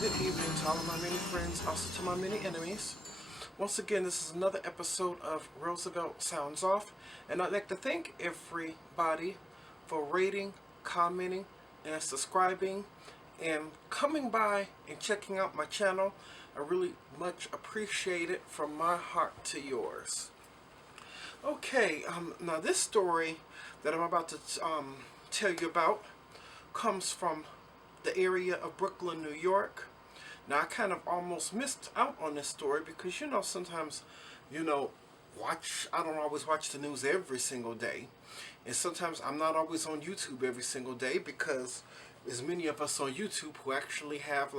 good evening to all of my many friends, also to my many enemies. Once again, this is another episode of Roosevelt Sounds Off, and I'd like to thank everybody for rating, commenting, and subscribing, and coming by and checking out my channel. I really much appreciate it from my heart to yours. Okay, now this story that I'm about to tell you about comes from the area of Brooklyn, New York. Now I kind of almost missed out on this story because sometimes I don't always watch the news every single day, and sometimes I'm not always on YouTube every single day because there's many of us on YouTube who actually have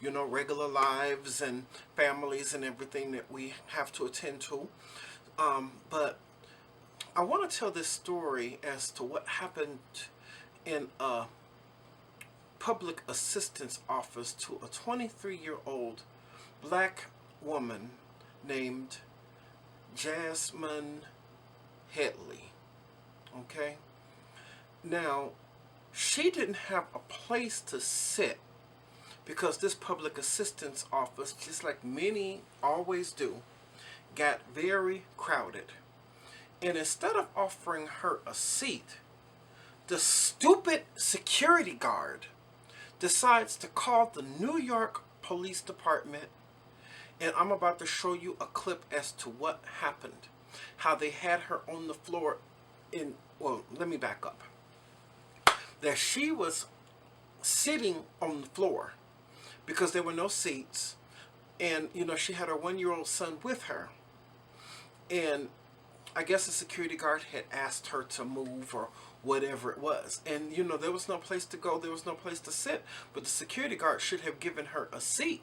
regular lives and families and everything that we have to attend to. But I want to tell this story as to what happened in a public assistance office to a 23-year-old black woman named Jasmine Headly. Okay? Now, she didn't have a place to sit because this public assistance office, just like many always do, got very crowded. And instead of offering her a seat, the stupid security guard decides to call the New York Police Department, and I'm about to show you a clip as to what happened. How they had her on the floor let me back up. That she was sitting on the floor because there were no seats, and she had her 1-year-old son with her, and I guess the security guard had asked her to move or whatever it was. And, there was no place to go. There was no place to sit. But the security guard should have given her a seat.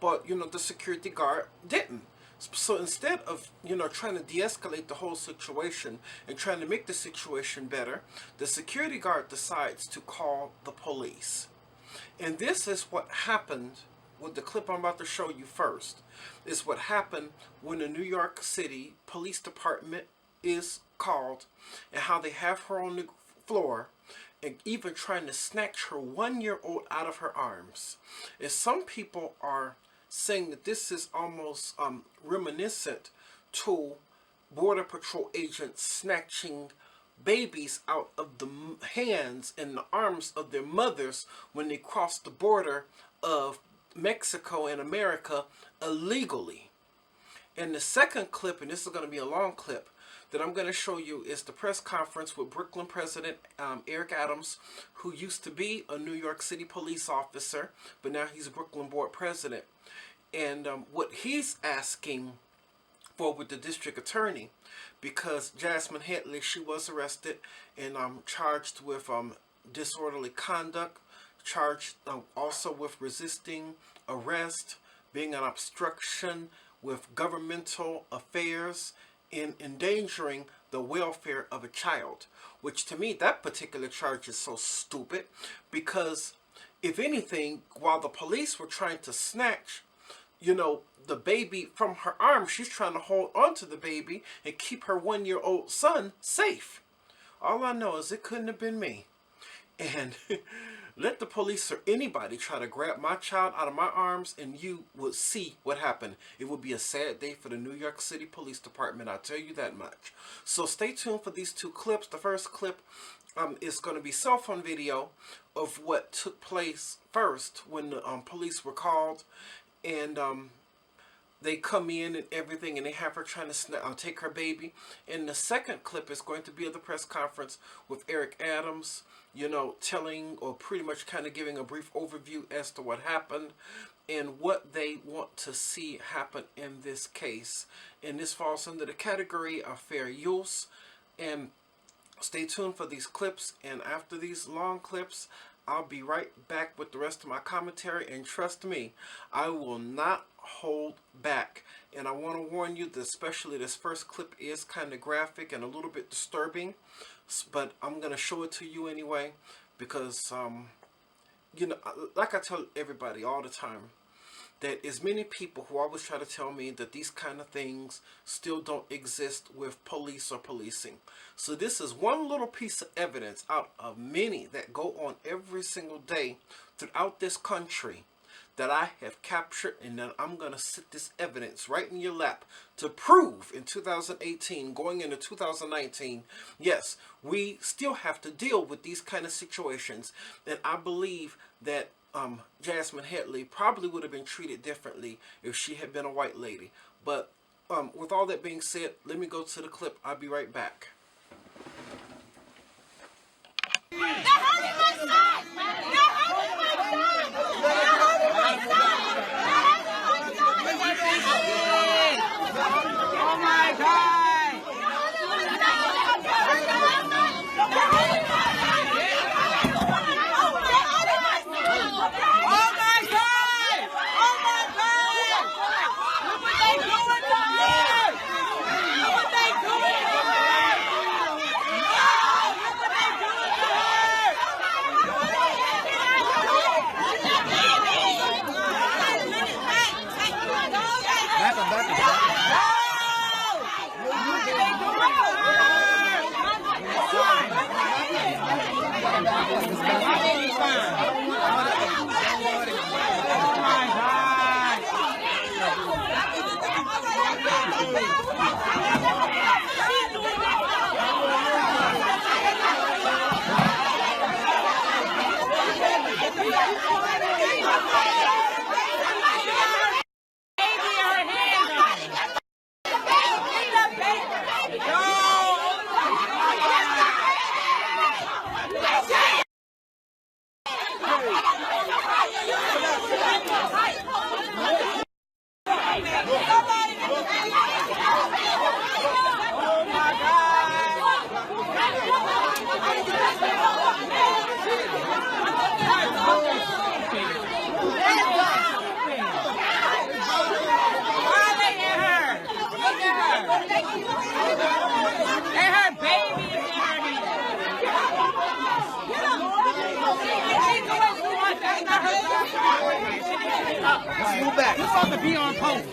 But, the security guard didn't. So instead of, trying to de-escalate the whole situation and trying to make the situation better, the security guard decides to call the police. And this is what happened with the clip I'm about to show you first. Is what happened when the New York City Police Department is called, and how they have her on the floor and even trying to snatch her 1-year-old out of her arms. And some people are saying that this is almost reminiscent to Border Patrol agents snatching babies out of the hands and the arms of their mothers when they cross the border of Mexico and America illegally. And the second clip, and this is going to be a long clip, that I'm going to show you is the press conference with Brooklyn President Eric Adams, who used to be a New York City police officer, but now he's a Brooklyn Board President. And what he's asking for with the district attorney, because Jasmine Headly, she was arrested and charged with disorderly conduct, charged also with resisting arrest, being an obstruction with governmental affairs, in endangering the welfare of a child. Which to me, that particular charge is so stupid, because if anything, while the police were trying to snatch the baby from her arms, she's trying to hold on to the baby and keep her 1-year-old son safe. All I know is it couldn't have been me. And let the police or anybody try to grab my child out of my arms, and you will see what happened. It will be a sad day for the New York City Police Department, I'll tell you that much. So stay tuned for these two clips. The first clip is going to be cell phone video of what took place first when the police were called, and they come in and everything, and they have her trying to take her baby. And the second clip is going to be at the press conference with Eric Adams, telling or pretty much kind of giving a brief overview as to what happened and what they want to see happen in this case. And this falls under the category of fair use. And stay tuned for these clips. And after these long clips, I'll be right back with the rest of my commentary. And trust me, I will not hold back. And I want to warn you that especially this first clip is kind of graphic and a little bit disturbing, but I'm going to show it to you anyway, because like I tell everybody all the time, that as many people who always try to tell me that these kind of things still don't exist with police or policing. So this is one little piece of evidence out of many that go on every single day throughout this country that I have captured, and that I'm going to sit this evidence right in your lap to prove in 2018, going into 2019, yes, we still have to deal with these kind of situations. And I believe that Jasmine Headly probably would have been treated differently if she had been a white lady. But with all that being said, let me go to the clip. I'll be right back. Move back. You're supposed to be on post.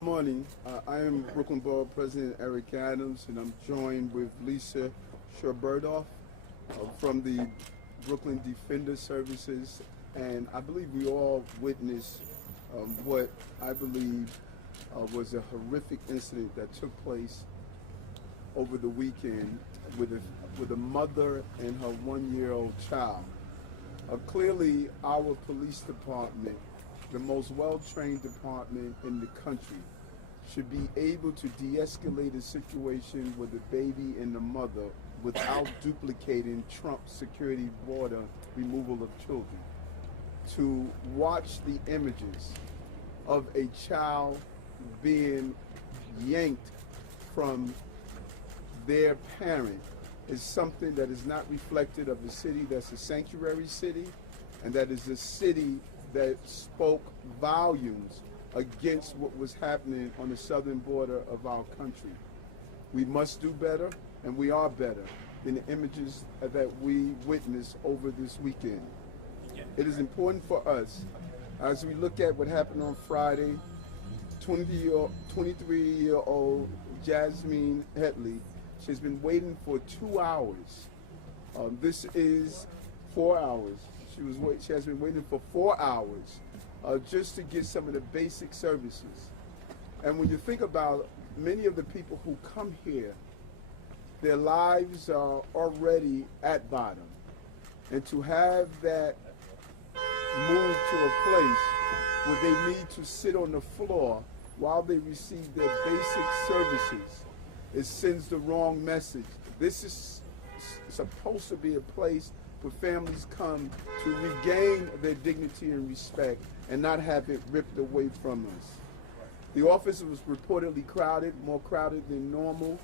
Good morning. I am Brooklyn Borough President Eric Adams, and I'm joined with Lisa Sherberdoff from the Brooklyn Defender Services. And I believe we all witnessed what I believe was a horrific incident that took place over the weekend with a mother and her one-year-old child. Clearly, our police department, the most well-trained department in the country, should be able to de-escalate a situation with the baby and the mother without duplicating Trump's security border removal of children. To watch the images of a child being yanked from their parent is something that is not reflected of a city that's a sanctuary city, and that is a city that spoke volumes against what was happening on the southern border of our country. We must do better, and we are better than the images that we witnessed over this weekend. It is important for us, as we look at what happened on Friday, 23-year-old Jasmine Headly, she's been waiting for 2 hours. This is 4 hours. She has been waiting for 4 hours just to get some of the basic services. And when you think about many of the people who come here, their lives are already at bottom. And to have that move to a place where they need to sit on the floor while they receive their basic services, it sends the wrong message. This is it's supposed to be a place where families come to regain their dignity and respect and not have it ripped away from us. The office was reportedly crowded, more crowded than normal.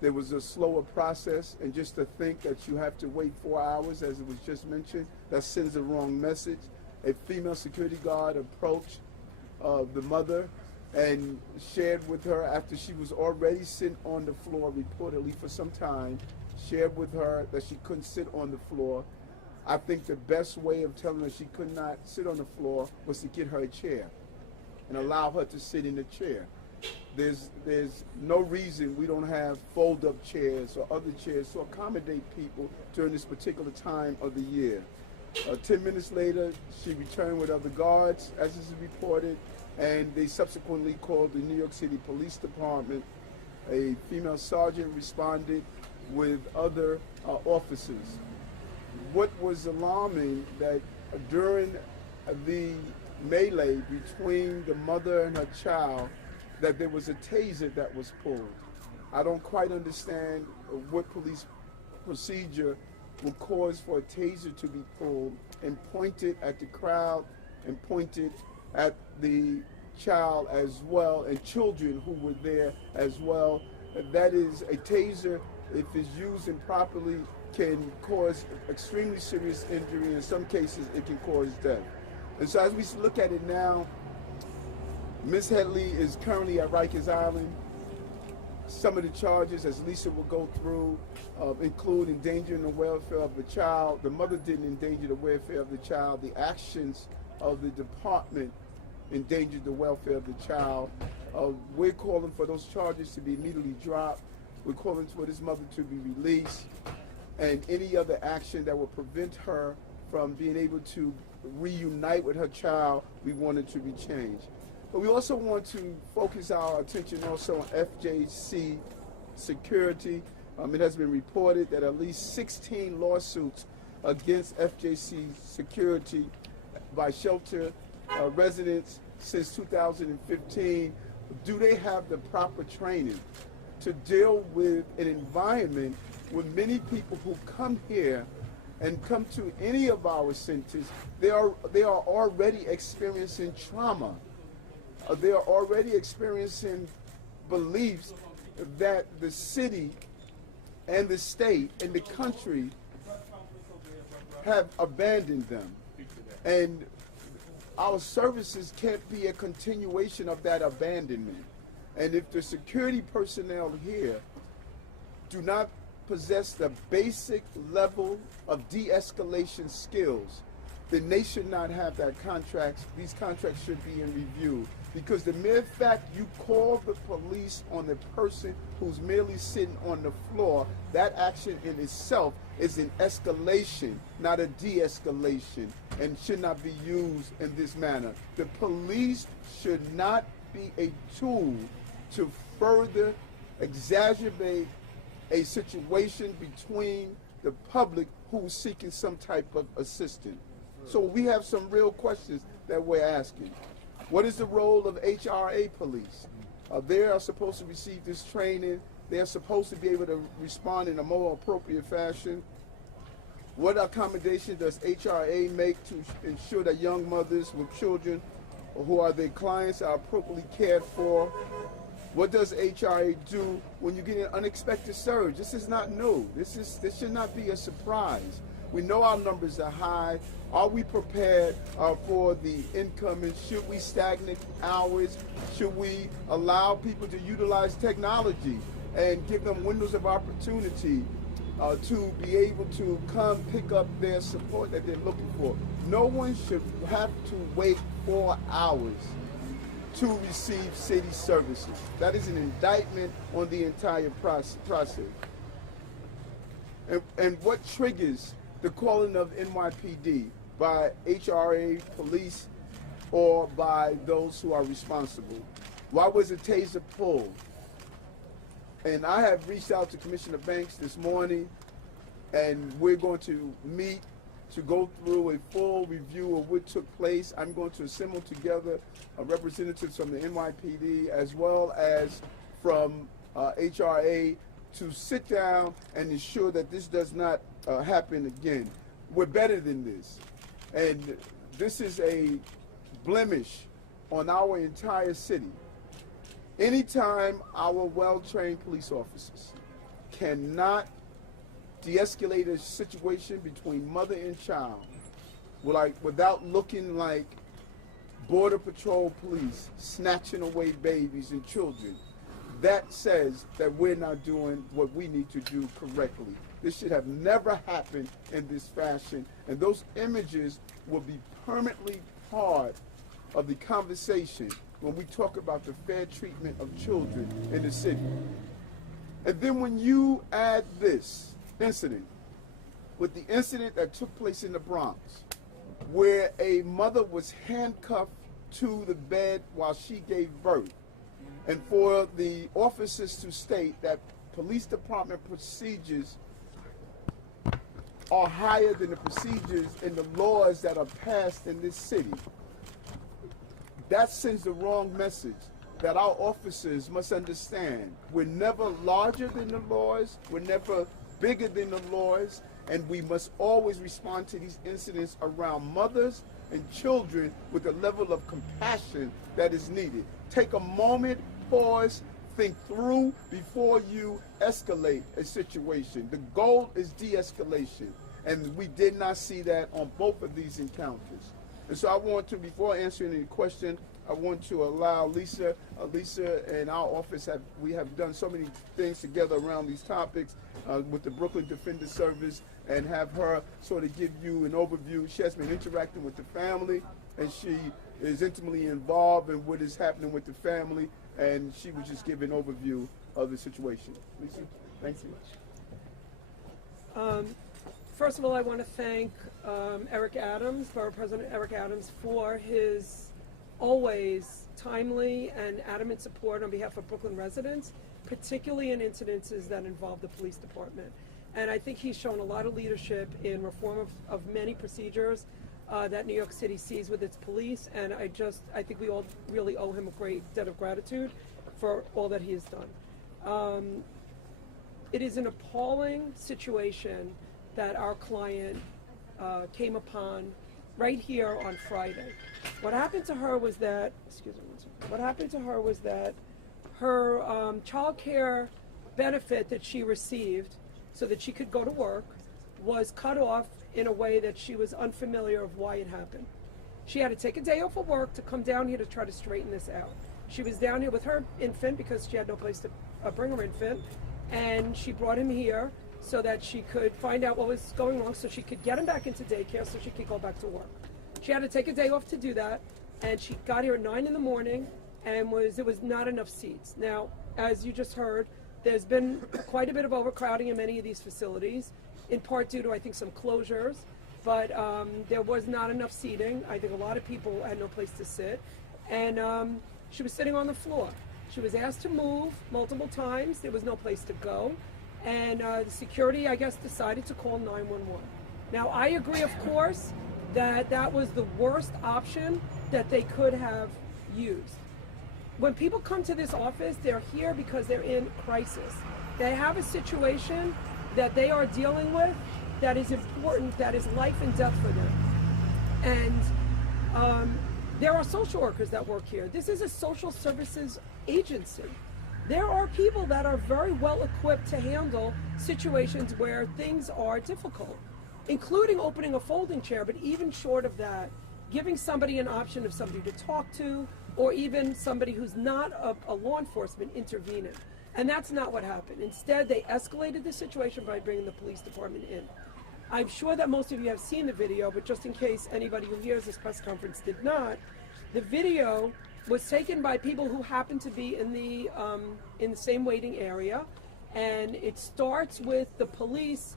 There was a slower process, and just to think that you have to wait 4 hours, as it was just mentioned, that sends the wrong message. A female security guard approached the mother and shared with her, after she was already sitting on the floor reportedly for some time, shared with her that she couldn't sit on the floor. I think the best way of telling her she could not sit on the floor was to get her a chair and allow her to sit in the chair. There's no reason we don't have fold-up chairs or other chairs to accommodate people during this particular time of the year. 10 minutes later, she returned with other guards, as is reported, and they subsequently called the New York City Police Department. A female sergeant responded with other officers. What was alarming, that during the melee between the mother and her child, that there was a taser that was pulled. I don't quite understand what police procedure would cause for a taser to be pulled and pointed at the crowd and pointed at the child as well, and children who were there as well. That is, a taser, if it's used improperly, can cause extremely serious injury. In some cases, it can cause death. And so as we look at it now, Ms. Headly is currently at Rikers Island. Some of the charges, as Lisa will go through, include endangering the welfare of the child. The mother didn't endanger the welfare of the child. The actions of the department endangered the welfare of the child. We're calling for those charges to be immediately dropped. We're calling for this mother to be released, and any other action that will prevent her from being able to reunite with her child, we want it to be changed. But we also want to focus our attention also on FJC security. It has been reported that at least 16 lawsuits against FJC security by shelter residents since 2015. Do they have the proper training to deal with an environment with many people who come here and come to any of our centers? They are already experiencing trauma. They are already experiencing beliefs that the city and the state and the country have abandoned them. And our services can't be a continuation of that abandonment. And if the security personnel here do not possess the basic level of de-escalation skills, then they should not have that contracts. These contracts should be in review, because the mere fact you call the police on the person who's merely sitting on the floor, that action in itself is an escalation, not a de-escalation, and should not be used in this manner. The police should not be a tool to further exacerbate a situation between the public who's seeking some type of assistance. So we have some real questions that we're asking. What is the role of HRA police? They are supposed to receive this training. They are supposed to be able to respond in a more appropriate fashion. What accommodation does HRA make to ensure that young mothers with children who are their clients are appropriately cared for? What does HRA do when you get an unexpected surge? This is not new. This should not be a surprise. We know our numbers are high. Are we prepared for the incoming? Should we stagnate hours? Should we allow people to utilize technology and give them windows of opportunity to be able to come pick up their support that they're looking for? No one should have to wait 4 hours to receive city services. That is an indictment on the entire process. And what triggers the calling of NYPD by HRA police or by those who are responsible? Why was a taser pulled? And I have reached out to Commissioner Banks this morning, and we're going to meet to go through a full review of what took place. I'm going to assemble together representatives from the NYPD as well as from HRA to sit down and ensure that this does not happen again. We're better than this. And this is a blemish on our entire city. Anytime our well-trained police officers cannot de-escalate a situation between mother and child without looking like Border Patrol police snatching away babies and children, that says that we're not doing what we need to do correctly. This should have never happened in this fashion, and those images will be permanently part of the conversation when we talk about the fair treatment of children in the city. And then when you add this incident with the incident that took place in the Bronx, where a mother was handcuffed to the bed while she gave birth, and for the officers to state that police department procedures are higher than the procedures and the laws that are passed in this city, that sends the wrong message that our officers must understand. We're never larger than the laws, we're never bigger than the laws, and we must always respond to these incidents around mothers and children with the level of compassion that is needed. Take a moment, pause, think through before you escalate a situation. The goal is de-escalation, and we did not see that on both of these encounters. And so I want to, before answering any question, I want to allow Lisa and our office, we have done so many things together around these topics with the Brooklyn Defender Service, and have her sort of give you an overview. She has been interacting with the family, and she is intimately involved in what is happening with the family, and she was just giving an overview of the situation. Lisa, thank you. First of all, I want to thank Eric Adams, Borough President Eric Adams, for his always timely and adamant support on behalf of Brooklyn residents, particularly in incidences that involve the police department. And I think he's shown a lot of leadership in reform of many procedures that New York City sees with its police, and I think we all really owe him a great debt of gratitude for all that he has done. It is an appalling situation that our client came upon right here on Friday. What happened to her was that, her child care benefit that she received so that she could go to work was cut off in a way that she was unfamiliar of why it happened. She had to take a day off of work to come down here to try to straighten this out. She was down here with her infant because she had no place to bring her infant, and she brought him here so that she could find out what was going wrong, so she could get him back into daycare so she could go back to work. She had to take a day off to do that, and she got here at 9 in the morning, and there was not enough seats. Now, as you just heard, there's been quite a bit of overcrowding in many of these facilities, in part due to, I think, some closures, but there was not enough seating. I think a lot of people had no place to sit, and she was sitting on the floor. She was asked to move multiple times. There was no place to go, and the security, I guess, decided to call 911. Now, I agree, of course, that that was the worst option that they could have used. When people come to this office, they're here because they're in crisis. They have a situation that they are dealing with that is important, that is life and death for them. And there are social workers that work here. This is a social services agency. There are people that are very well equipped to handle situations where things are difficult, including opening a folding chair, but even short of that, giving somebody an option of somebody to talk to, or even somebody who's not a law enforcement intervening. And that's not what happened. Instead, they escalated the situation by bringing the police department in. I'm sure that most of you have seen the video, but just in case anybody who hears this press conference did not, the video was taken by people who happen to be in the same waiting area, and it starts with the police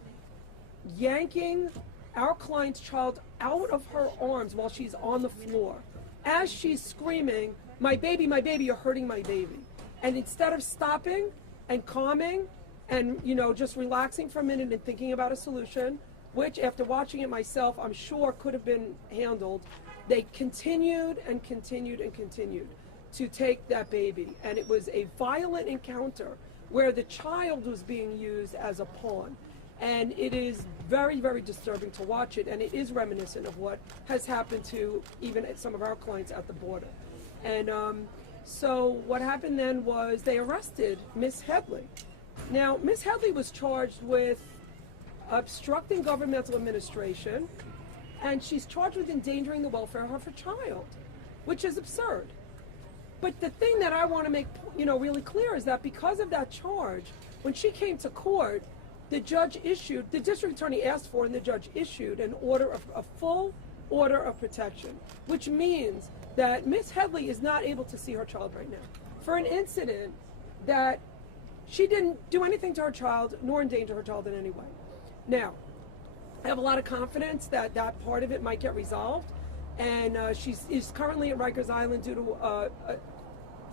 yanking our client's child out of her arms while she's on the floor, as she's screaming, my baby, you're hurting my baby." And instead of stopping and calming and, just relaxing for a minute and thinking about a solution, which after watching it myself, I'm sure could have been handled, they continued and continued and continued to take that baby. And it was a violent encounter where the child was being used as a pawn. And it is very, very disturbing to watch it, and it is reminiscent of what has happened to even some of our clients at the border. And so what happened then was they arrested Miss Headly. Now, Miss Headly was charged with obstructing governmental administration, and she's charged with endangering the welfare of her child, which is absurd. But the thing that I want to make, really clear is that because of that charge, when she came to court, the district attorney asked for, and the judge issued a full order of protection, which means that Miss Headly is not able to see her child right now for an incident that she didn't do anything to her child nor endanger her child in any way. Now, I have a lot of confidence that that part of it might get resolved, and she's currently at Rikers Island due to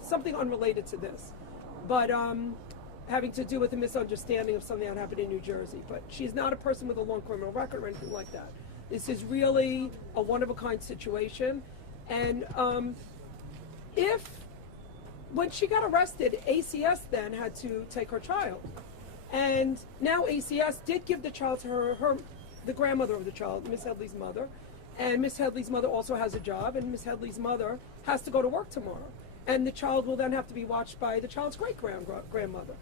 something unrelated to this, but having to do with a misunderstanding of something that happened in New Jersey. But she's not a person with a long criminal record or anything like that. This is really a one-of-a-kind situation, and when she got arrested, ACS then had to take her child. And now ACS did give the child to the grandmother of the child, Miss Headly's mother. And Miss Headly's mother also has a job, and Miss Headly's mother has to go to work tomorrow. And the child will then have to be watched by the child's great-grandmother.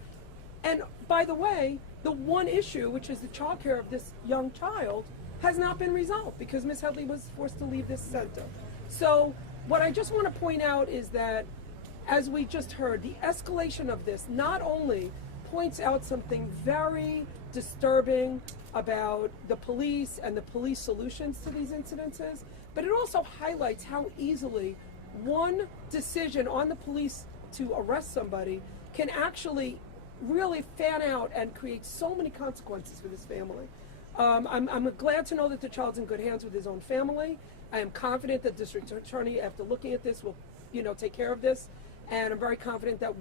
And by the way, the one issue, which is the child care of this young child, has not been resolved because Miss Headly was forced to leave this center. So what I just want to point out is that, as we just heard, the escalation of this not only points out something very disturbing about the police and the police solutions to these incidences, but it also highlights how easily one decision on the police to arrest somebody can actually really fan out and create so many consequences for this family. I'm glad to know that the child's in good hands with his own family. I am confident that district attorney, after looking at this, will, take care of this. And I'm very confident that,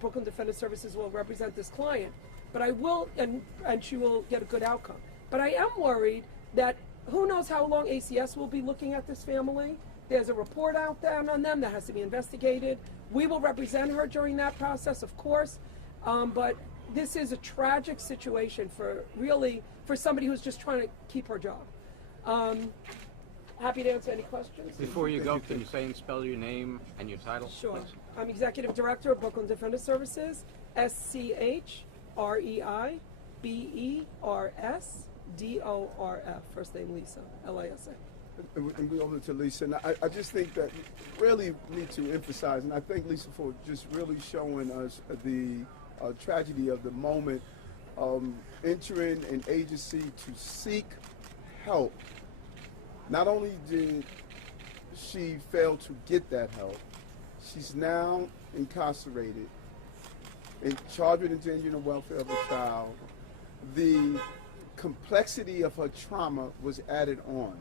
Brooklyn Defender Services will represent this client. But I will, and she will get a good outcome. But I am worried that who knows how long ACS will be looking at this family. There's a report out there on them that has to be investigated. We will represent her during that process, of course. But this is a tragic situation for somebody who's just trying to keep her job. Happy to answer any questions. Before you go, can you say and spell your name and your title? Sure. Please? I'm Executive Director of Brooklyn Defender Services, SCHREIBERSDORF. First name Lisa, Lisa. And we over to Lisa. And I just think that really need to emphasize, and I thank Lisa for just really showing us the tragedy of the moment, entering an agency to seek help. Not only did she fail to get that help, she's now incarcerated and charged with endangering the welfare of a child. The complexity of her trauma was added on.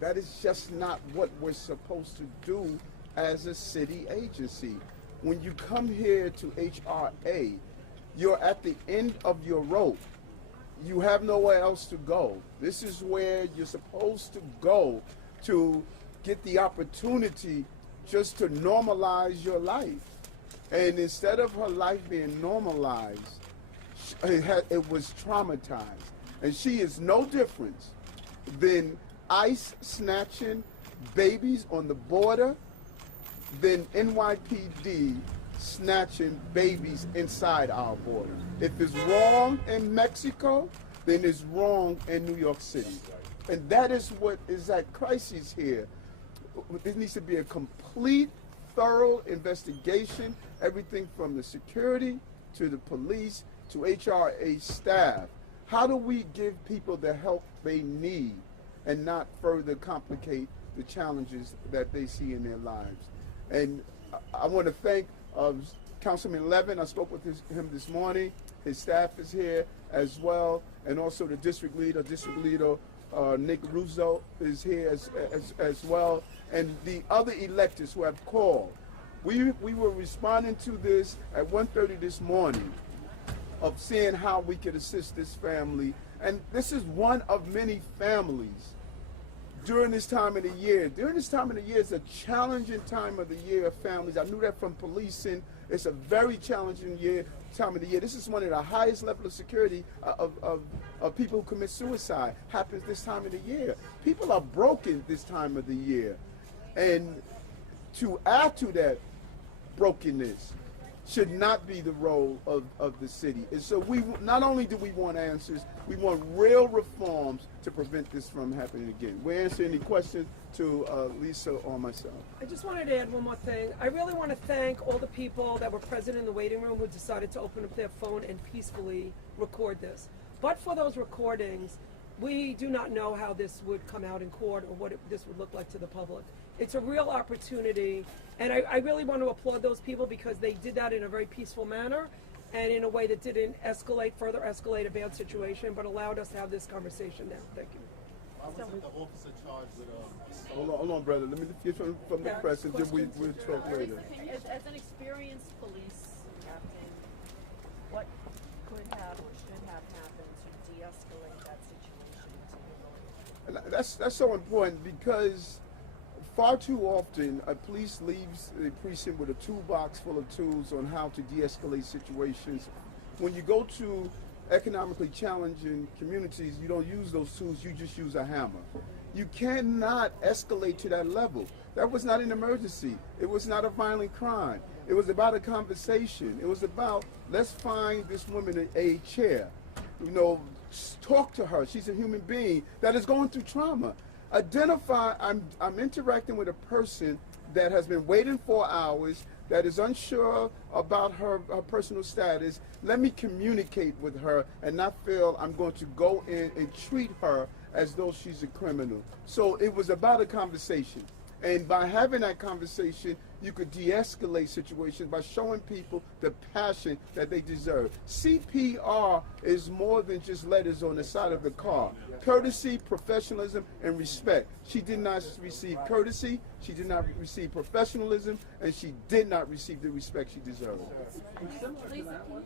That is just not what we're supposed to do as a city agency. When you come here to HRA, you're at the end of your rope. You have nowhere else to go. This is where you're supposed to go to get the opportunity just to normalize your life. And instead of her life being normalized, it was traumatized. And she is no different than ICE snatching babies on the border, than NYPD snatching babies inside our border. If it's wrong in Mexico, then it's wrong in New York City. And that is what is at crisis here. There needs to be a complete, thorough investigation, everything from the security to the police to HRA staff. How do we give people the help they need and not further complicate the challenges that they see in their lives? And I want to thank Councilman Levin. I spoke with him this morning. His staff is here as well, and also the district leader, Nick Russo is here as well, and the other electors who have called. We were responding to this at 1:30 this morning of seeing how we could assist this family, and this is one of many families during this time of the year. During this time of the year, it's a challenging time of the year of families. I knew that from policing. It's a very challenging time of the year. This is one of the highest level of security of people who commit suicide. Happens this time of the year. People are broken this time of the year. And to add to that brokenness should not be the role of the city. And so we not only do we want answers, we want real reforms to prevent this from happening again. We'll answer any questions to Lisa or myself. I just wanted to add one more thing. I really want to thank all the people that were present in the waiting room who decided to open up their phone and peacefully record this. But for those recordings, we do not know how this would come out in court or what this would look like to the public. It's a real opportunity, and I really want to applaud those people because they did that in a very peaceful manner and in a way that didn't further escalate a bad situation, but allowed us to have this conversation now. Thank you. Why wasn't the officer charged with Hold on, brother. Let me get from the press, and then we'll talk later. As an experienced police captain, what could have or should have happened to de-escalate that situation? That's so important because far too often a police leaves a precinct with a toolbox full of tools on how to de-escalate situations. When you go to economically challenging communities, you don't use those tools, you just use a hammer. You cannot escalate to that level. That was not an emergency. It was not a violent crime. It was about a conversation. It was about, let's find this woman a chair. Talk to her. She's a human being that is going through trauma. Identify, I'm interacting with a person that has been waiting for hours, that is unsure about her personal status. Let me communicate with her and not feel I'm going to go in and treat her as though she's a criminal. So it was about a conversation. And by having that conversation, you could de-escalate situations by showing people the passion that they deserve. CPR is more than just letters on the side of the car. Courtesy, professionalism, and respect. She did not receive courtesy, she did not receive professionalism, and she did not receive the respect she deserved. Similar to that one,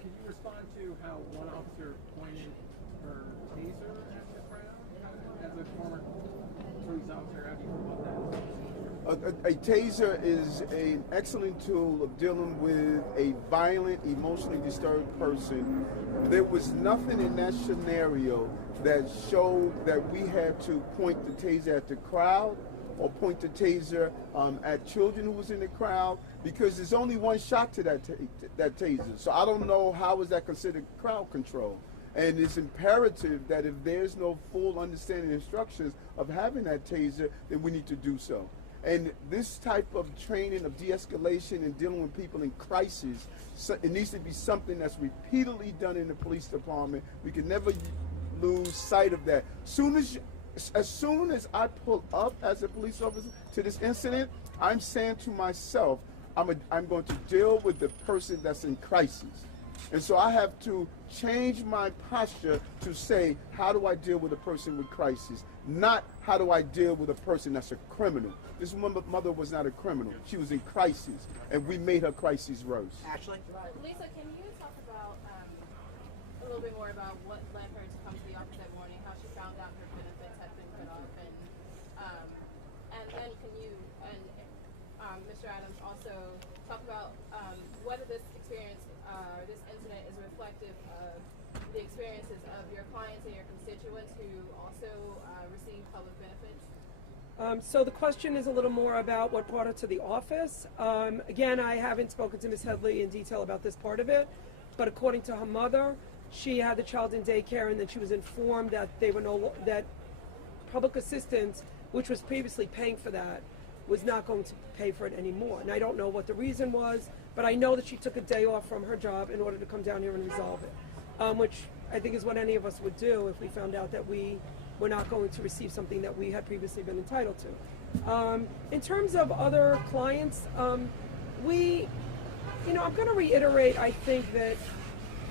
can you respond to how one officer pointed her taser at the crowd? As a former police officer, how do you feel about that? A taser is an excellent tool of dealing with a violent, emotionally disturbed person. There was nothing in that scenario that showed that we had to point the taser at the crowd or point the taser at children who was in the crowd, because there's only one shot to that taser. So I don't know how is that considered crowd control. And it's imperative that if there's no full understanding and instructions of having that taser, then we need to do so. And this type of training of de-escalation and dealing with people in crisis, it needs to be something that's repeatedly done in the police department. We can never lose sight of that. As soon as I pull up as a police officer to this incident, I'm saying to myself, I'm going to deal with the person that's in crisis. And so I have to change my posture to say, how do I deal with a person with crisis? Not how do I deal with a person that's a criminal. This mother was not a criminal. She was in crisis, and we made her crisis worse. Ashley? Lisa, can you talk about a little bit more about what led her to come to the office that morning, how she found out her benefits had been cut off, and then can you and Mr. Adams also talk about whether this experience, this incident is reflective of the experiences of your clients and your constituents who also receive public benefits? So the question is a little more about what brought her to the office. Again, I haven't spoken to Ms. Headly in detail about this part of it, but according to her mother, she had the child in daycare, and then she was informed that that public assistance, which was previously paying for that, was not going to pay for it anymore. And I don't know what the reason was, but I know that she took a day off from her job in order to come down here and resolve it, which I think is what any of us would do if we found out that we were not going to receive something that we had previously been entitled to. In terms of other clients, I'm going to reiterate, I think that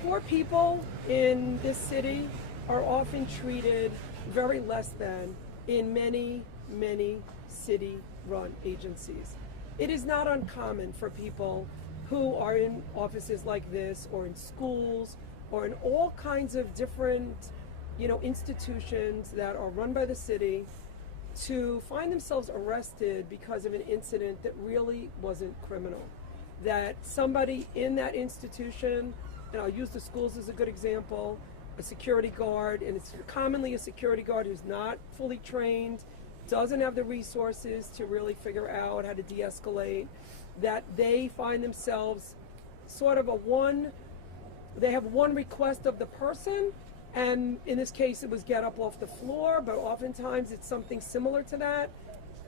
poor people in this city are often treated very less than in many, many city-run agencies. It is not uncommon for people who are in offices like this or in schools or in all kinds of different institutions that are run by the city to find themselves arrested because of an incident that really wasn't criminal. That somebody in that institution, and I'll use the schools as a good example, a security guard, and it's commonly a security guard who's not fully trained, doesn't have the resources to really figure out how to de-escalate, that they find themselves sort of they have one request of the person, and in this case it was get up off the floor, but oftentimes it's something similar to that,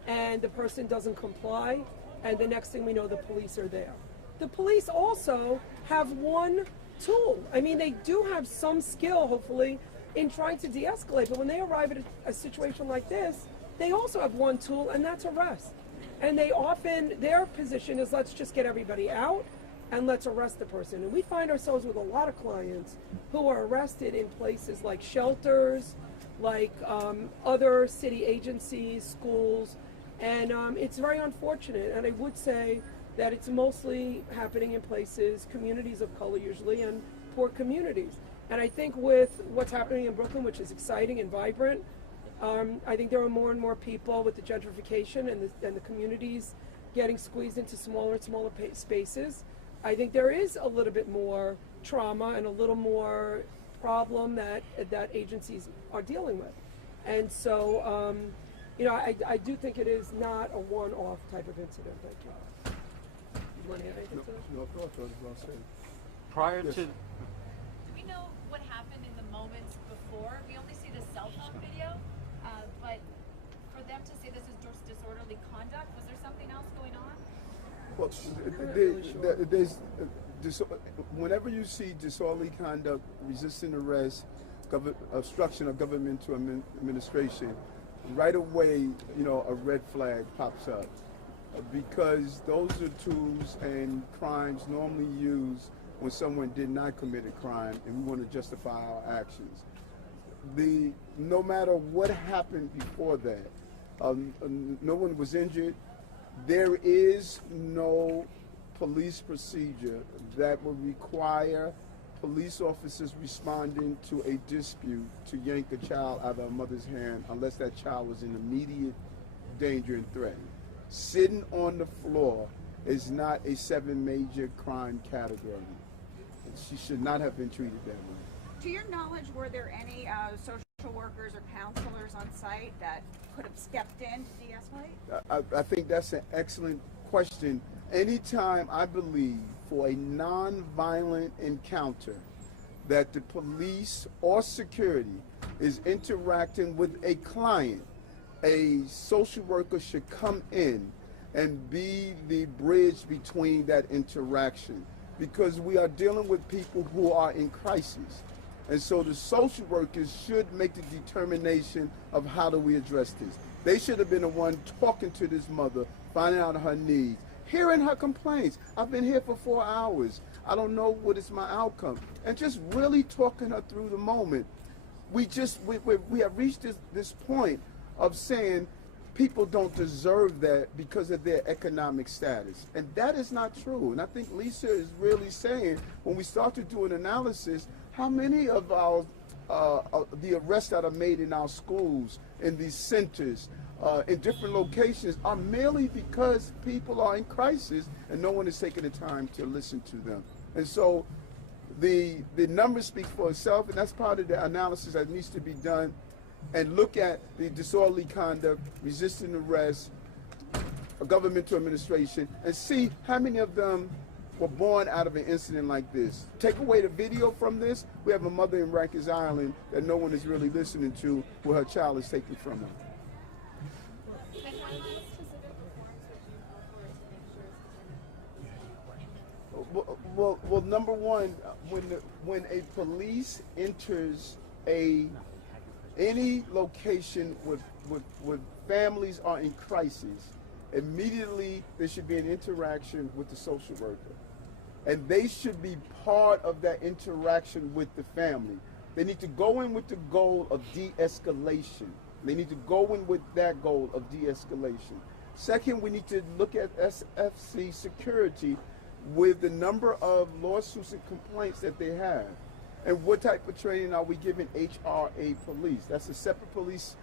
and the person doesn't comply, and the next thing we know, the police are there. The police also have one tool. I mean, they do have some skill, hopefully, in trying to de-escalate, but when they arrive at a situation like this, they also have one tool, and that's arrest. And their position is, let's just get everybody out and let's arrest the person. And we find ourselves with a lot of clients who are arrested in places like shelters, like other city agencies, schools, and it's very unfortunate. And I would say that it's mostly happening in places, communities of color usually, and poor communities. And I think with what's happening in Brooklyn, which is exciting and vibrant, I think there are more and more people with the gentrification and the communities getting squeezed into smaller and smaller spaces. I think there is a little bit more trauma and a little more problem that agencies are dealing with. And so, I do think it is not a one-off type of incident. Thank you. You want to add anything to that? No, I thought it was well said. Prior Yes. to, Do we know what happened in the moments before? We only see the cell phone video, but for them to say this is disorderly conduct, was there something else going on? Well, whenever you see disorderly conduct, resisting arrest, obstruction of governmental administration, right away, a red flag pops up. Because those are tools and crimes normally used when someone did not commit a crime and we want to justify our actions. No matter what happened before that, no one was injured. There is no police procedure that would require police officers responding to a dispute to yank a child out of a mother's hand unless that child was in immediate danger and threat. Sitting on the floor is not a 7 major crime category. She should not have been treated that way. To your knowledge, were there any social workers or counselors on site that could have stepped in to de-escalate? I think that's an excellent question. Anytime I believe for a non-violent encounter that the police or security is interacting with a client, a social worker should come in and be the bridge between that interaction, because we are dealing with people who are in crisis. And so the social workers should make the determination of how do we address this. They should have been the one talking to this mother, finding out her needs, hearing her complaints. I've been here for 4 hours. I don't know what is my outcome. And just really talking her through the moment. We have reached this point of saying people don't deserve that because of their economic status. And that is not true. And I think Lisa is really saying, when we start to do an analysis, how many of our the arrests that are made in our schools, in these centers, in different locations, are merely because people are in crisis and no one is taking the time to listen to them. And so the numbers speak for itself, and that's part of the analysis that needs to be done, and look at the disorderly conduct, resisting arrest, governmental administration, and see how many of them were born out of an incident like this. Take away the video from this, we have a mother in Rikers Island that no one is really listening to, where her child is taken from her. And what specific reforms would you go for to make sure Well, number one, when a police enters any location with families are in crisis, immediately there should be an interaction with the social worker. And they should be part of that interaction with the family. They need to go in with the goal of de-escalation. They need to go in with that goal of de-escalation. Second, we need to look at SFC security with the number of lawsuits and complaints that they have. And what type of training are we giving HRA police? That's a separate police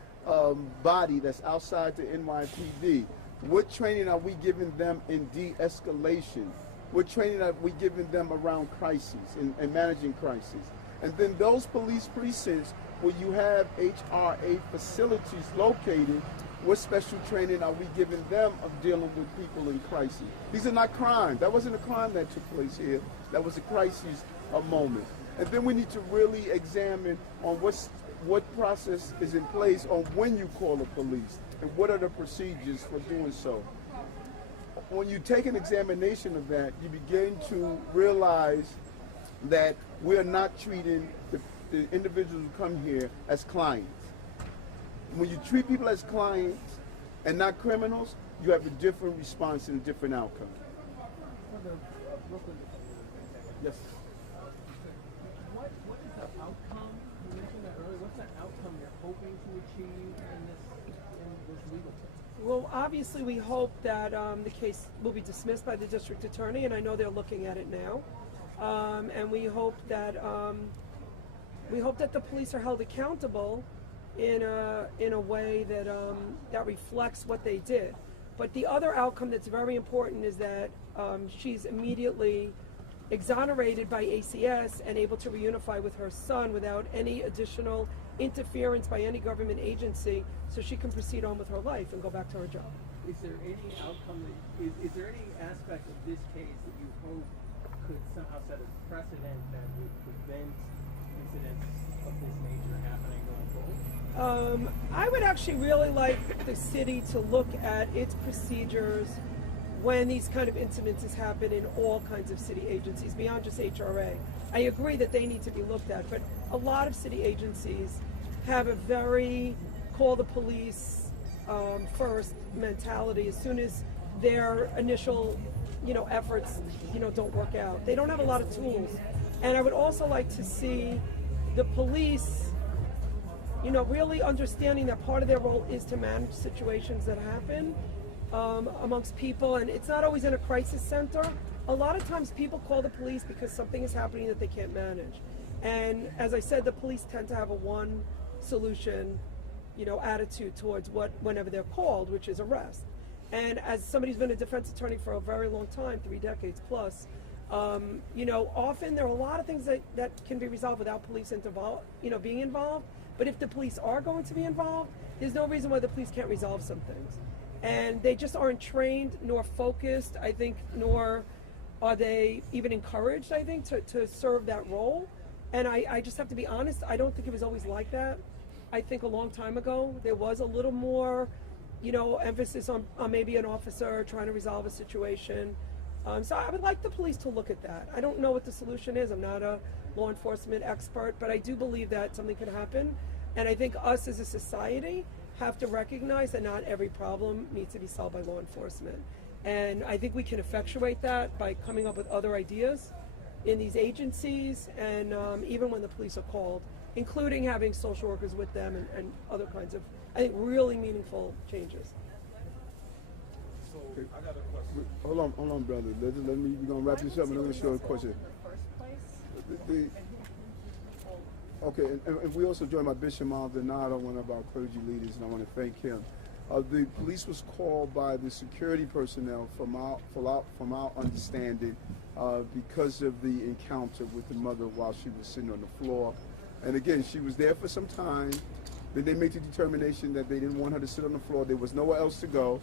body that's outside the NYPD? What training are we giving them in de-escalation? What training are we giving them around crises and managing crises? And then those police precincts where you have HRA facilities located, what special training are we giving them of dealing with people in crisis? These are not crimes. That wasn't a crime that took place here. That was a crisis, a moment. And then we need to really examine on what process is in place on when you call the police and what are the procedures for doing so. When you take an examination of that, you begin to realize that we're not treating the individuals who come here as clients. When you treat people as clients and not criminals, you have a different response and a different outcome. Yes. What is the outcome? You mentioned that earlier. What's the outcome you're hoping to achieve in this legal case? Well, obviously, we hope that the case will be dismissed by the district attorney, and I know they're looking at it now. And we hope that the police are held accountable in a way that that reflects what they did. But the other outcome that's very important is that she's immediately exonerated by ACS and able to reunify with her son without any additional interference by any government agency, so she can proceed on with her life and go back to her job. Is there any outcome is there any aspect of this case that you hope could somehow set a precedent that would prevent incidents of this nature happening going forward? I would actually really like the city to look at its procedures when these kind of incidences happen in all kinds of city agencies, beyond just HRA. I agree that they need to be looked at, but a lot of city agencies have a very call the police first mentality as soon as their initial efforts don't work out. They don't have a lot of tools. And I would also like to see the police really understanding that part of their role is to manage situations that happen amongst people, and it's not always in a crisis center. A lot of times people call the police because something is happening that they can't manage. And as I said, the police tend to have a one solution, attitude towards whenever they're called, which is arrest. And as somebody who's been a defense attorney for a very long time, 3 decades plus, often there are a lot of things that can be resolved without police being involved. But if the police are going to be involved, there's no reason why the police can't resolve some things. And they just aren't trained nor focused, I think, nor are they even encouraged, I think, to serve that role. And I just have to be honest, I don't think it was always like that. I think a long time ago there was a little more, emphasis on maybe an officer trying to resolve a situation. So I would like the police to look at that. I don't know what the solution is. I'm not a law enforcement expert, but I do believe that something could happen. And I think us as a society have to recognize that not every problem needs to be solved by law enforcement. And I think we can effectuate that by coming up with other ideas in these agencies, and even when the police are called, including having social workers with them and other kinds of, I think, really meaningful changes. So I got a question. Hold on, brother. We're gonna wrap this up and I'm gonna show a question. Okay, and we also joined by Bishop Maldonado, one of our clergy leaders, and I want to thank him. The police was called by the security personnel from our understanding because of the encounter with the mother while she was sitting on the floor. And again, she was there for some time. Then they made the determination that they didn't want her to sit on the floor. There was nowhere else to go.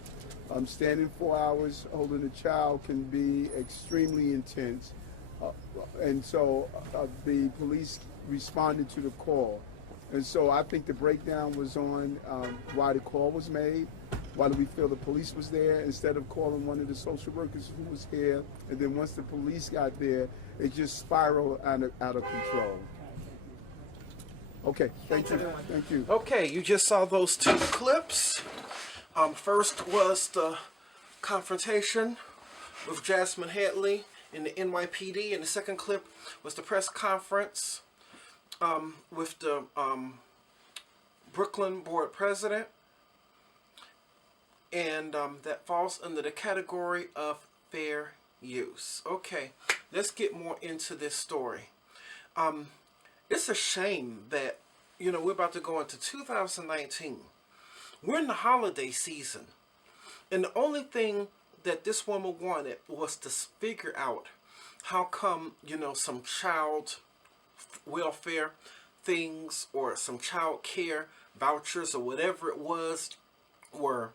Standing 4 hours holding a child can be extremely intense. And so the police responded to the call. And so I think the breakdown was on why the call was made. Why do we feel the police was there instead of calling one of the social workers who was here? And then once the police got there, it just spiraled out of control. Okay, thank you. Thank you. Okay, you just saw those 2 clips. First was the confrontation with Jasmine Headly in the NYPD, and the second clip was the press conference with the Brooklyn board president, and that falls under the category of fair use. Okay, let's get more into this story. It's a shame that, we're about to go into 2019 we're in the holiday season. And the only thing that this woman wanted was to figure out how come, some child welfare things or some child care vouchers or whatever it was were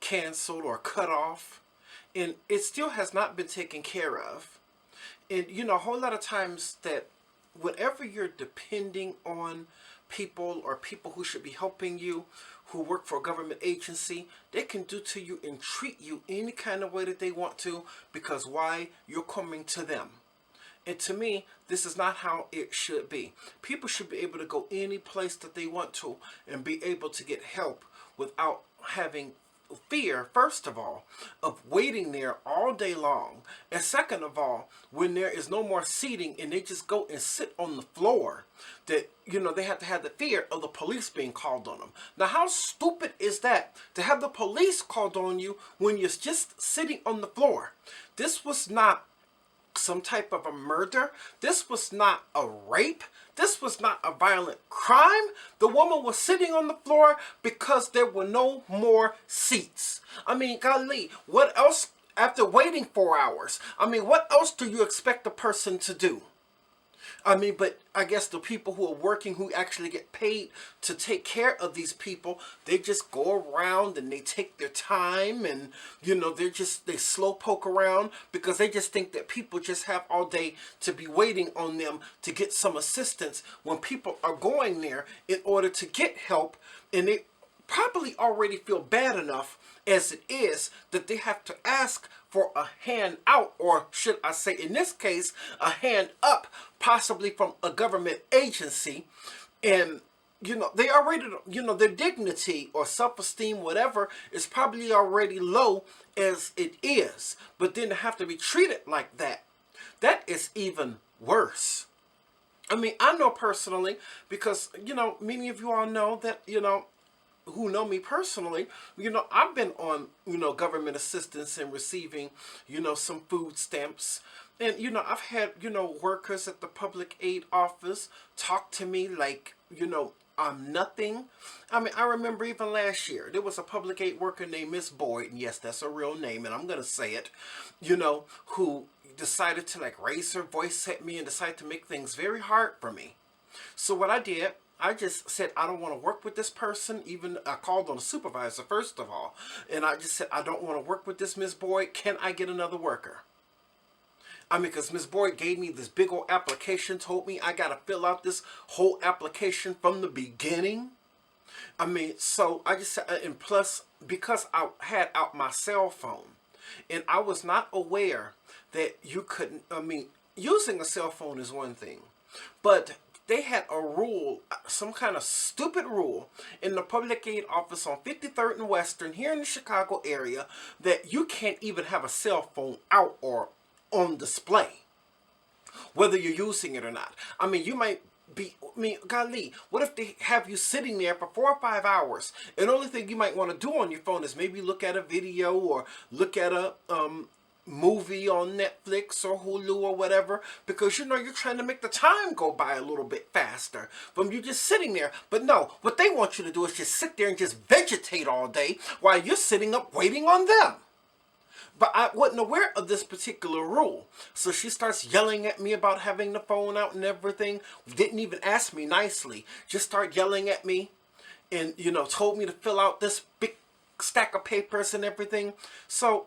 canceled or cut off. And it still has not been taken care of. And, a whole lot of times that whenever you're depending on people or people who should be helping you, who work for a government agency, they can do to you and treat you any kind of way that they want to, because why? You're coming to them. And to me, this is not how it should be. People should be able to go any place that they want to and be able to get help without having fear, first of all, of waiting there all day long. And second of all, when there is no more seating and they just go and sit on the floor, that, they have to have the fear of the police being called on them. Now, how stupid is that, to have the police called on you when you're just sitting on the floor? This was not some type of a murder. This was not a rape. This was not a violent crime. The woman was sitting on the floor because there were no more seats. I mean, golly, what else after waiting 4 hours? I mean, what else do you expect a person to do? I mean, but I guess the people who are working, who actually get paid to take care of these people, they just go around and they take their time and, they slow poke around because they just think that people just have all day to be waiting on them to get some assistance when people are going there in order to get help, and they probably already feel bad enough as it is that they have to ask for a hand out, or should I say in this case, a hand up, possibly from a government agency. And, they already, their dignity or self-esteem, whatever, is probably already low as it is. But then to have to be treated like that, that is even worse. I mean, I know personally, because, many of you all know that, who know me personally, I've been on, government assistance and receiving, some food stamps. And, I've had, workers at the public aid office talk to me like, I'm nothing. I mean, I remember even last year, there was a public aid worker named Miss Boyd, and yes, that's a real name, and I'm going to say it, who decided to raise her voice at me and decided to make things very hard for me. So what I did, I just said, I don't want to work with this person. Even I called on the supervisor, first of all. And I just said, I don't want to work with this Miss Boyd. Can I get another worker? I mean, because Miss Boyd gave me this big old application, told me I got to fill out this whole application from the beginning. I mean, so I just said, and plus, because I had out my cell phone, and I was not aware that you couldn't, using a cell phone is one thing, but they had a rule, some kind of stupid rule in the public aid office on 53rd and Western here in the Chicago area that you can't even have a cell phone out or on display, whether you're using it or not. I mean, you might be, golly, what if they have you sitting there for 4 or 5 hours and the only thing you might want to do on your phone is maybe look at a video or look at a movie on Netflix or Hulu or whatever, because you're trying to make the time go by a little bit faster from you just sitting there. But no, what they want you to do is just sit there and just vegetate all day while you're sitting up waiting on them. But I wasn't aware of this particular rule. So she starts yelling at me about having the phone out and everything. Didn't even ask me nicely. Just started yelling at me and, told me to fill out this big stack of papers and everything. So,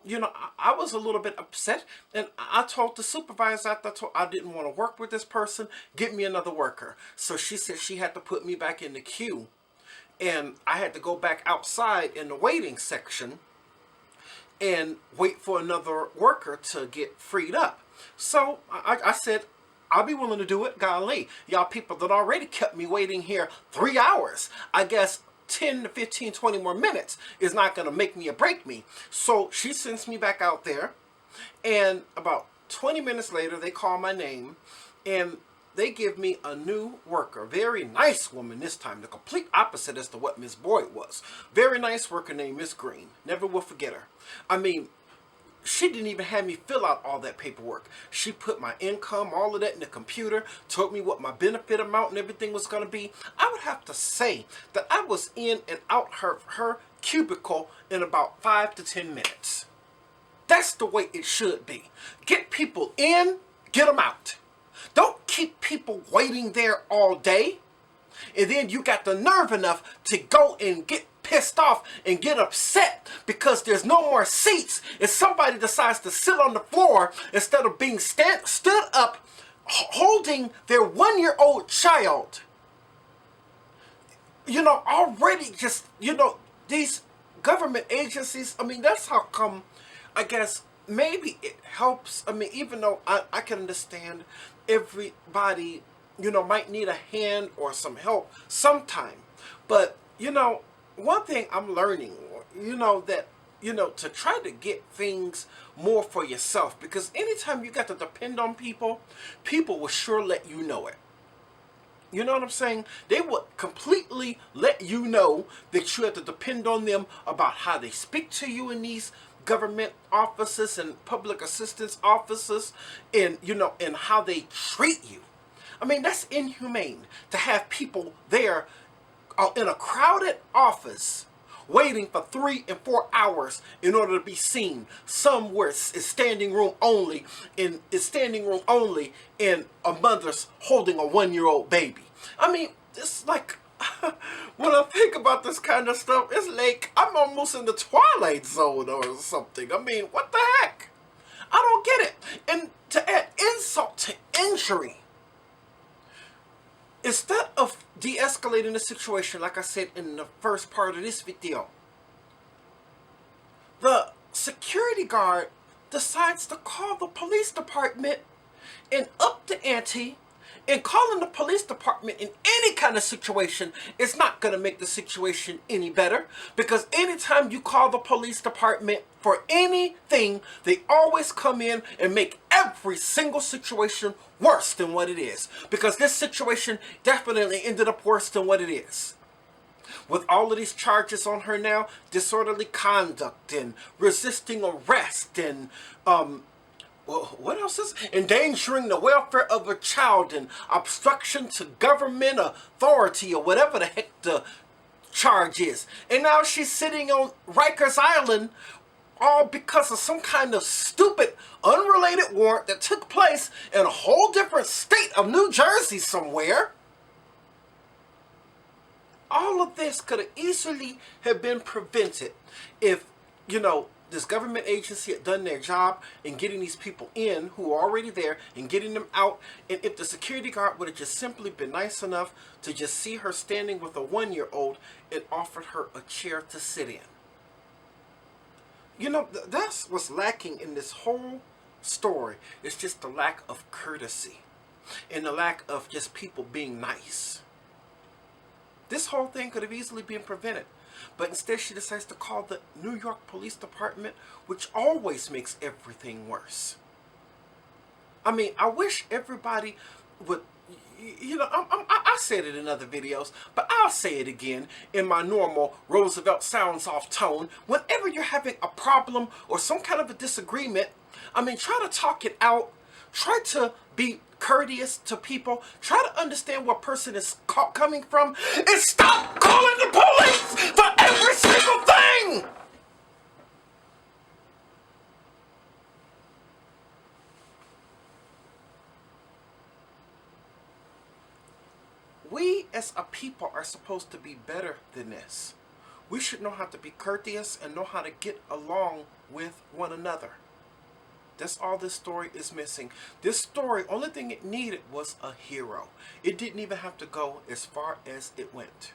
I was a little bit upset, and I told the supervisor I didn't want to work with this person, get me another worker. So she said she had to put me back in the queue, and I had to go back outside in the waiting section and wait for another worker to get freed up. So I said, I'll be willing to do it. Golly, y'all people that already kept me waiting here 3 hours, I guess 10 to 15, 20 more minutes is not going to make me or break me. So she sends me back out there, and about 20 minutes later, they call my name, and they give me a new worker. Very nice woman this time, the complete opposite as to what Miss Boyd was. Very nice worker named Miss Green. Never will forget her. I mean, she didn't even have me fill out all that paperwork. She put my income, all of that in the computer, told me what my benefit amount and everything was going to be. I would have to say that I was in and out her cubicle in about 5 to 10 minutes. That's the way it should be. Get people in, get them out. Don't keep people waiting there all day. And then you got the nerve enough to go and get pissed off and get upset because there's no more seats and somebody decides to sit on the floor instead of being stood up holding their 1-year-old child. You know, already just, you know, these government agencies, I mean, that's how come, I guess, maybe it helps. I mean, even though I can understand everybody, you know, might need a hand or some help sometime. But, you know, one thing I'm learning, you know, that, you know, to try to get things more for yourself. Because anytime you got to depend on people, people will sure let you know it. You know what I'm saying? They would completely let you know that you have to depend on them about how they speak to you in these government offices and public assistance offices, and, you know, and how they treat you. I mean, that's inhumane to have people there in a crowded office waiting for 3 and 4 hours in order to be seen. Somewhere is standing room only, and a mother's holding a 1-year-old baby. I mean, it's like, when I think about this kind of stuff, it's like I'm almost in the Twilight Zone or something. I mean, what the heck? I don't get it. And to add insult to injury, instead of de-escalating the situation, like I said in the first part of this video, the security guard decides to call the police department and up the ante. And calling the police department in any kind of situation is not going to make the situation any better. Because anytime you call the police department for anything, they always come in and make every single situation worse than what it is. Because this situation definitely ended up worse than what it is. With all of these charges on her now, disorderly conduct and resisting arrest and, well, what else is endangering the welfare of a child and obstruction to government authority or whatever the heck the charge is. And now she's sitting on Rikers Island all because of some kind of stupid, unrelated warrant that took place in a whole different state of New Jersey somewhere. All of this could have easily have been prevented if, you know, this government agency had done their job in getting these people in who are already there and getting them out. And if the security guard would have just simply been nice enough to just see her standing with a 1-year-old and offered her a chair to sit in. You know, that's what's lacking in this whole story. It's just the lack of courtesy and the lack of just people being nice. This whole thing could have easily been prevented. But instead she decides to call the New York Police Department, which always makes everything worse. I mean, I wish everybody would, you know, I said it in other videos, but I'll say it again in my normal Roosevelt sounds off tone. Whenever you're having a problem or some kind of a disagreement, I mean, try to talk it out. Try to be courteous to people. Try to understand where a person is coming from. And stop calling the police for every single thing! We as a people are supposed to be better than this. We should know how to be courteous and know how to get along with one another. That's all this story is missing. This story, only thing it needed was a hero. It didn't even have to go as far as it went.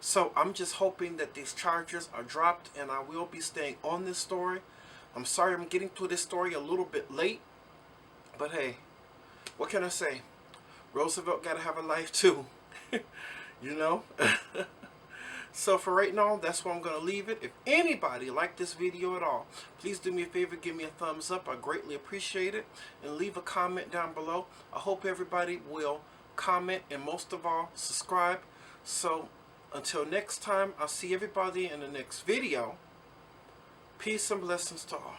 So I'm just hoping that these charges are dropped and I will be staying on this story. I'm sorry I'm getting to this story a little bit late. But hey, what can I say? Roosevelt gotta have a life too. You know? So for right now, that's where I'm going to leave it. If anybody liked this video at all, please do me a favor, give me a thumbs up. I greatly appreciate it. And leave a comment down below. I hope everybody will comment and most of all, subscribe. So until next time, I'll see everybody in the next video. Peace and blessings to all.